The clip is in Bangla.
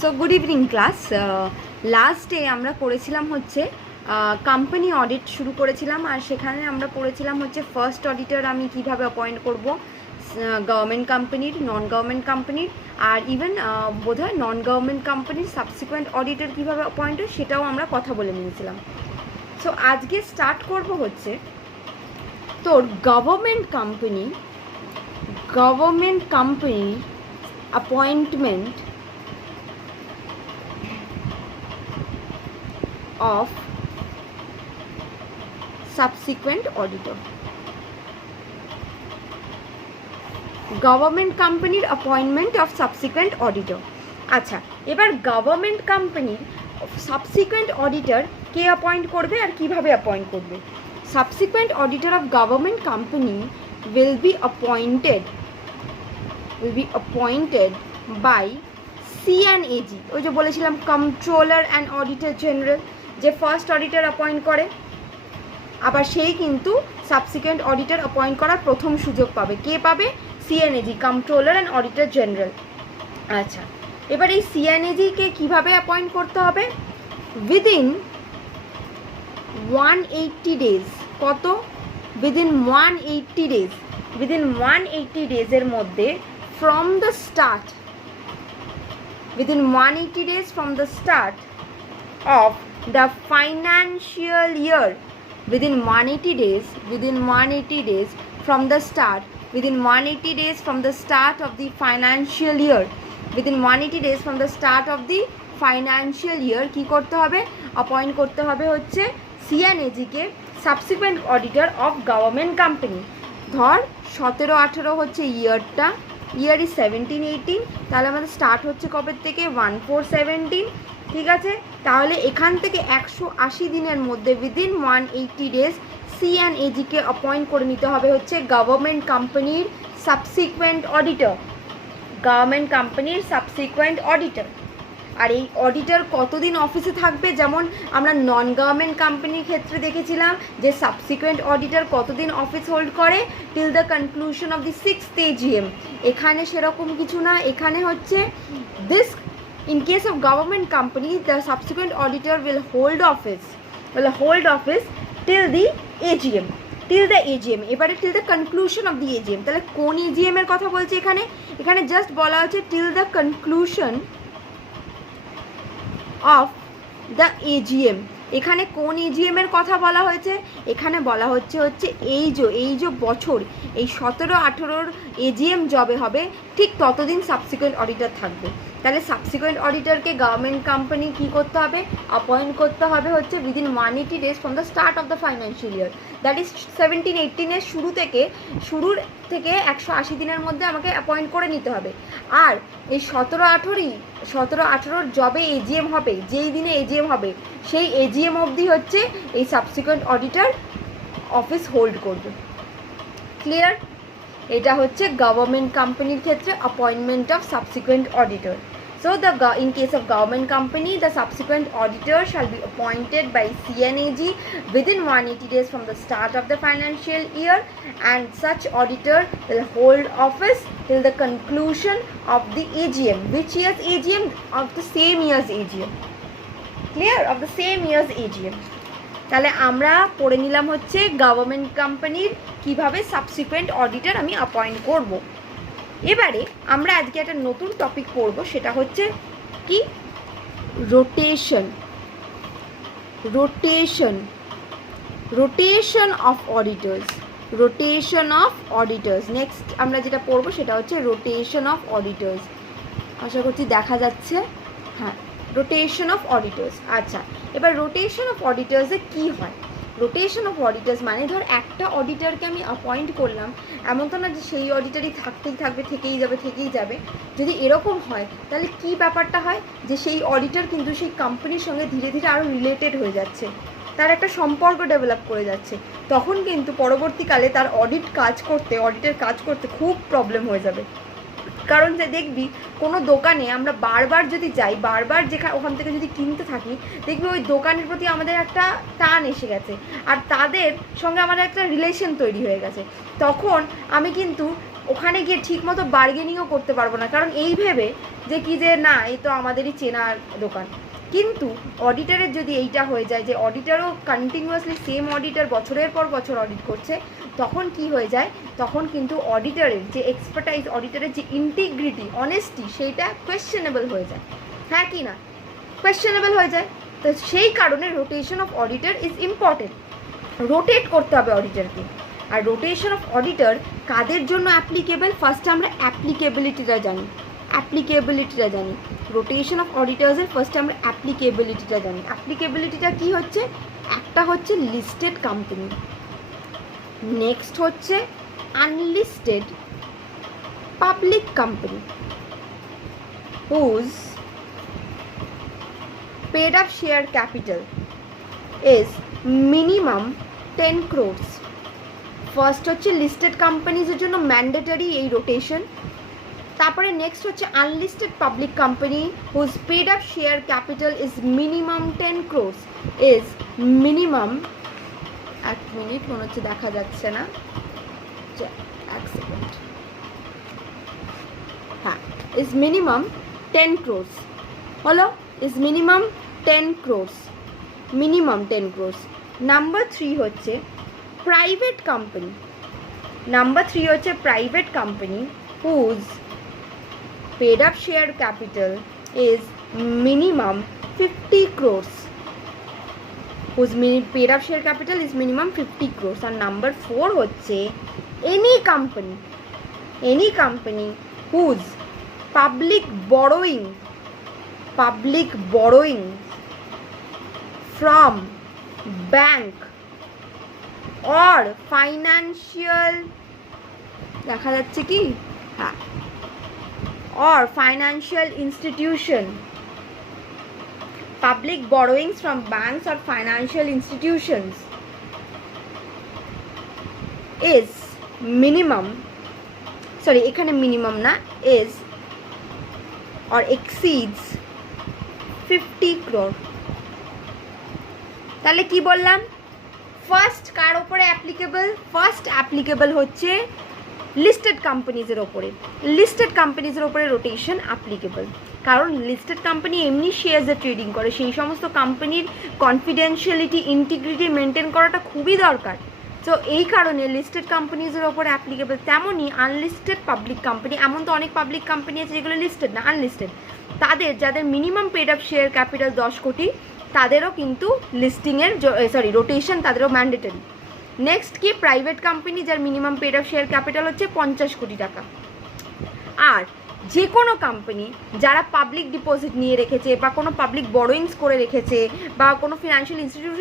So good evening class. লাস্টে আমরা করেছিলাম হচ্ছে কোম্পানি অডিট শুরু করেছিলাম, আর সেখানে আমরা পড়েছিলাম হচ্ছে ফার্স্ট অডিটর আমি কিভাবে অ্যাপয়েন্ট করব, গভর্নমেন্ট কোম্পানির, নন গভর্নমেন্ট কোম্পানির, আর ইভেন বোধহয় নন গভর্নমেন্ট কোম্পানির সাবসিকুয়েন্ট অডিটর কীভাবে অ্যাপয়েন্ট হয় সেটাও আমরা কথা বলে নিয়েছিলাম। সো আজকে স্টার্ট করব হচ্ছে তোর government company appointment of subsequent auditor. Government কোম্পানির অ্যাপয়েন্টমেন্ট অফ সাবসিকুয়েন্ট অডিটর। আচ্ছা, এবার গভর্নমেন্ট কোম্পানির সাবসিকুয়েন্ট অডিটর কে অ্যাপয়েন্ট করবে আর কিভাবে অ্যাপয়েন্ট করবে? Subsequent auditor of government company will be appointed by CNAG, ওই যে বলেছিলাম কন্ট্রোলার অ্যান্ড অডিটর জেনারেল, যে ফার্স্ট অডিটর অ্যাপয়েন্ট করে, আবার সেই কিন্তু সাবসিকুয়েন্ট অডিটর অ্যাপয়েন্ট করার প্রথম সুযোগ পাবে। কে পাবে? সিএনএজি, কন্ট্রোলার অ্যান্ড অডিটর জেনারেল। আচ্ছা, এবার এই সিএনএজিকে কীভাবে অ্যাপয়েন্ট করতে হবে? Within 180 days. কত? উইদিন 180 ডেজের মধ্যে from the start, within 180 days from the start of the financial year, within 180 days from the start, within 180 days from the start of the financial year, within 180 days from the start of the financial year কি করতে হবে? অ্যাপয়েন্ট করতে হবে হচ্ছে সিএনএজি কে subsequent auditor of government company. ধর 17-18 হচ্ছে ইয়ারটা, ইয়ার ইজ 17-18, তাহলে আমাদের স্টার্ট হচ্ছে কবে থেকে? 1/4/17, ঠিক আছে? তাহলে এখান থেকে 180 দিনের মধ্যে উইদিন 180 ডেজ সিএনএজিকে অ্যাপয়েন্ট করে নিতে হবে হচ্ছে গভর্নমেন্ট কোম্পানির সাবসিকুয়েন্ট অডিটর। আর এই অডিটর কতদিন অফিসে থাকবে? যেমন আমরা নন গভর্নমেন্ট কোম্পানির ক্ষেত্রে দেখেছিলাম যে সাবসিকুয়েন্ট অডিটর কতদিন অফিস হোল্ড করে? Till the conclusion of the 6th AGM। এখানে সেরকম কিছু না, এখানে হচ্ছে this in case of government company the subsequent auditor will hold office till the AGM, এবারে till the conclusion of the AGM। তাহলে কোন AGM এর কথা বলছে এখানে? এখানে জাস্ট বলা হচ্ছে till the conclusion of the AGM। এখানে কোন AGM এর কথা বলা হয়েছে? এখানে বলা হচ্ছে এই যে বছর, এই 17-18 AGM জবে হবে ঠিক ততদিন সাবসিকুয়েন্ট অডিটর থাকবে। তাহলে সাবসিকুয়েন্ট অডিটরকে গভর্নমেন্ট কোম্পানি কী করতে হবে? অ্যাপয়েন্ট করতে হবে হচ্ছে within 180 days from the start of the financial year, that is 17-18 শুরুর থেকে 180 দিনের মধ্যে আমাকে অ্যাপয়েন্ট করে নিতে হবে। আর এই 17-18 জবে AGM হবে, যেই দিনে AGM হবে সেই AGM অবধি হচ্ছে এই সাবসিকুয়েন্ট অডিটর অফিস হোল্ড করবে। ক্লিয়ার? এটা হচ্ছে গভর্নমেন্ট কোম্পানির ক্ষেত্রে appointment of subsequent auditor. So in case of government company, the subsequent auditor shall be appointed by CNAG within 180 days from the start of the financial year, and such auditor will hold office till the conclusion of the AGM. Which year's AGM? Of the same year's AGM. Clear? Of the same year's AGM. তাহলে আমরা পড়ে নিলাম হচ্ছে গভর্নমেন্ট কোম্পানির কিভাবে সাবসিকুয়েন্ট অডিটর আমি অ্যাপয়েন্ট করব। এবারে আমরা আজকে একটা নতুন টপিক পড়ব, সেটা হচ্ছে কি? Rotation of অডিটর্স। নেক্সট আমরা যেটা পড়ব সেটা হচ্ছে রোটেশন অফ অডিটর্স। আশা করছি দেখা যাচ্ছে। হ্যাঁ, রোটেশন অফ অডিটর্স। আচ্ছা, এবার রোটেশন অফ অডিটর্সে কী হয়? রোটেশন অফ অডিটর্স মানে ধর একটা অডিটরকে আমি অ্যাপয়েন্ট করলাম, এমন তো না যে সেই অডিটরই থেকেই যাবে। যদি এরকম হয় তাহলে কি ব্যাপারটা হয় যে সেই অডিটর কিন্তু সেই কোম্পানির সঙ্গে ধীরে ধীরে আরও রিলেটেড হয়ে যাচ্ছে, তার একটা সম্পর্ক ডেভেলপ করে যাচ্ছে। তখন কিন্তু পরবর্তীকালে তার অডিটের কাজ করতে খুব প্রবলেম হয়ে যাবে। কারণ যে দেখবি কোনো দোকানে আমরা বারবার যদি যাই, ওখান থেকে যদি কিনতে থাকি, দেখবি ওই দোকানের প্রতি আমাদের একটা টান এসে গেছে, আর তাদের সঙ্গে আমাদের একটা রিলেশন তৈরি হয়ে গেছে। তখন আমি কিন্তু ওখানে গিয়ে ঠিকমতো বার্গেনিংও করতে পারবো না, কারণ এই ভেবে যে কি যে না এই তো আমাদেরই চেনার দোকান। কিন্তু অডিটারের যদি এইটা হয়ে যায় যে অডিটারও কন্টিনিউয়াসলি সেম অডিটার বছরের পর বছর অডিট করছে, তখন কি হয়ে যায়, তখন কিন্তু অডিটারের যে এক্সপার্টাইজ, অডিটারের যে ইন্টিগ্রিটি, অনেস্টি, সেইটা কোয়েশ্চেনেবল হয়ে যায়। হ্যাঁ কি না, কোয়েশ্চেনেবল হয়ে যায়। তো সেই কারণে rotation of auditor is important. Rotate করতে হবে অডিটারকে। আর রোটেশন অফ অডিটার কাদের জন্য অ্যাপ্লিকেবল, ফার্স্ট আমরা অ্যাপ্লিকেবিলিটিটা জানি। রোটেশন অফ অডিটার্সের ফার্স্ট আমরা অ্যাপ্লিকেবিলিটিটা জানি। অ্যাপ্লিকেবিলিটিটা কি হচ্ছে, একটা হচ্ছে লিস্টেড কোম্পানি, নেক্সট হচ্ছে unlisted public company whose paid up share capital is minimum 10 crores. First হচ্ছে লিস্টেড কোম্পানিজের জন্য ম্যান্ডেটরি এই রোটেশন। তারপরে নেক্সট হচ্ছে unlisted public company whose paid up share capital is minimum 10 crores is minimum, এক মিনিট মনে হচ্ছে দেখা যাচ্ছে না, এক সেকেন্ড, হ্যাঁ, ইজ মিনিমাম 10 crores হলো, is minimum 10 crores, minimum 10 crores। Number 3 হচ্ছে private company, private company whose paid up share capital is minimum 50 crores, whose paid up share capital is minimum 50 crores। আর নাম্বার 4 হচ্ছে any company whose public borrowing from bank or financial, দেখা যাচ্ছে কি, হ্যাঁ, or financial institution, public borrowings from banks or financial institutions is minimum, sorry এখানে মিনিমাম না, is or exceeds 50 crore। তাহলে কি বললাম, ফার্স্ট কার ওপরে অ্যাপ্লিকেবল, ফার্স্ট অ্যাপ্লিকেবল হচ্ছে লিস্টেড কোম্পানিজের ওপরে রোটেশন অ্যাপ্লিকেবল। কারণ লিস্টেড কোম্পানি এমনি শেয়ার্সে ট্রেডিং করে, সেই সমস্ত কোম্পানির কনফিডেন্সিয়ালিটি, ইন্টিগ্রিটি মেনটেন করাটা খুবই দরকার। তো এই কারণে লিস্টেড কোম্পানিজের ওপরে অ্যাপ্লিকেবল। তেমনই আনলিস্টেড পাবলিক কোম্পানি, এমন তো অনেক পাবলিক কোম্পানি আছে যেগুলো লিস্টেড না, আনলিস্টেড, যাদের minimum paid up share capital 10 crore, তাদেরও কিন্তু রোটেশন তাদেরও ম্যান্ডেটরি। নেক্সট কি, প্রাইভেট কোম্পানি যার minimum paid up share capital হচ্ছে 50 কোটি টাকা। আর যে কোনো কোম্পানি যারা পাবলিক ডিপোজিট নিয়ে রেখেছে বা কোনো পাবলিক বরোয়িংস করে রেখেছে বা কোনো ফিনান্সিয়াল ইনস্টিটিউশন